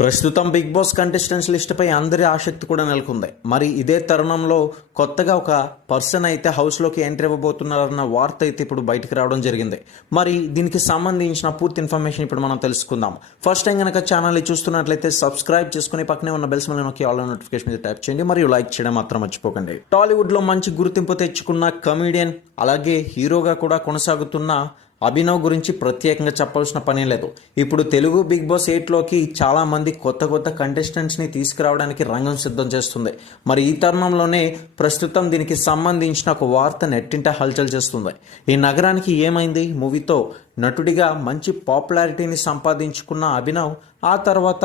ప్రస్తుతం big boss contestants లిస్టుపై అందరి ఆసక్తి కూడా నెలకొంది. మరి ఇదే తరుణంలో కొత్తగా ఒక పర్సన్ అయితే హౌస్లోకి ఎంట్రీ ఇవ్వబోతున్నారన్న వార్త అయితే ఇప్పుడు బయటకు రావడం జరిగింది. మరి దీనికి సంబంధించిన పూర్తి ఇన్ఫర్మేషన్ ఇప్పుడు మనం తెలుసుకుందాం. ఫస్ట్ టైం కనుక ఛానల్ని చూస్తున్నట్లయితే సబ్స్క్రైబ్ చేసుకుని పక్కనే ఉన్న బెల్స్ మీద నొక్కి ఆల్ నోటిఫికేషన్ మీద ట్యాప్ చేయండి మరియు లైక్ చేయడం మాత్రం మర్చిపోకండి. టాలీవుడ్లో మంచి గుర్తింపు తెచ్చుకున్న కమీడియన్ అలాగే హీరోగా కూడా కొనసాగుతున్న అభినవ్ గురించి ప్రత్యేకంగా చెప్పాల్సిన పని లేదు. ఇప్పుడు తెలుగు బిగ్ బాస్ 8లోకి చాలా మంది కొత్త కంటెస్టెంట్స్ని తీసుకురావడానికి రంగం సిద్ధం చేస్తుంది. మరి ఈ తరుణంలోనే ప్రస్తుతం దీనికి సంబంధించిన ఒక వార్త నెట్టింట హల్చల్ చేస్తుంది. ఈ నగరానికి ఏమైంది మూవీతో నటుడిగా మంచి పాపులారిటీని సంపాదించుకున్న అభినవ్ ఆ తర్వాత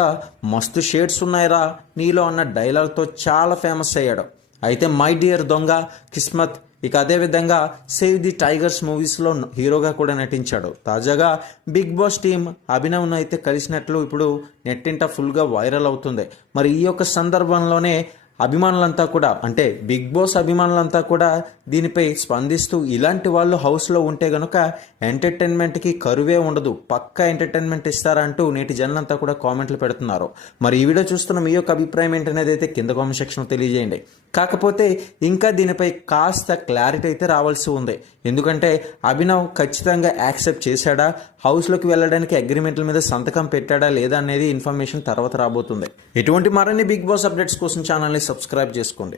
మస్తు షేడ్స్ ఉన్నాయిరా నీలో అన్న డైలాగ్తో చాలా ఫేమస్ అయ్యాడు. అయితే మై డియర్ దొంగ, కిస్మత్, ఇక అదేవిధంగా సేవ్ ది టైగర్స్ మూవీస్లో హీరోగా కూడా నటించాడు. తాజాగా బిగ్ బాస్ టీమ్ అభినవ్ను అయితే కలిసినట్లు ఇప్పుడు నెట్టింట ఫుల్గా వైరల్ అవుతుంది. మరి ఈ యొక్క సందర్భంలోనే అభిమానులంతా కూడా అంటే బిగ్ బాస్ అభిమానులంతా కూడా దీనిపై స్పందిస్తూ ఇలాంటి వాళ్ళు హౌస్లో ఉంటే గనుక ఎంటర్టైన్మెంట్కి కరువే ఉండదు, పక్కా ఎంటర్టైన్మెంట్ ఇస్తారంటూ నేటి జనులంతా కూడా కామెంట్లు పెడుతున్నారు. మరి ఈ వీడియో చూస్తున్న మీ యొక్క అభిప్రాయం ఏంటనేది అయితే కింద కామెంట్ సెక్షన్లో తెలియజేయండి. కాకపోతే ఇంకా దీనిపై కాస్త క్లారిటీ అయితే రావాల్సి ఉంది. ఎందుకంటే అభినవ్ ఖచ్చితంగా యాక్సెప్ట్ చేశాడా, హౌస్లోకి వెళ్ళడానికి అగ్రిమెంట్ల మీద సంతకం పెట్టాడా లేదా అనేది ఇన్ఫర్మేషన్ తర్వాత రాబోతుంది. ఎటువంటి మరిన్ని బిగ్ బాస్ అప్డేట్స్ కోసం ఛానల్ని సబ్స్క్రైబ్ చేసుకోండి.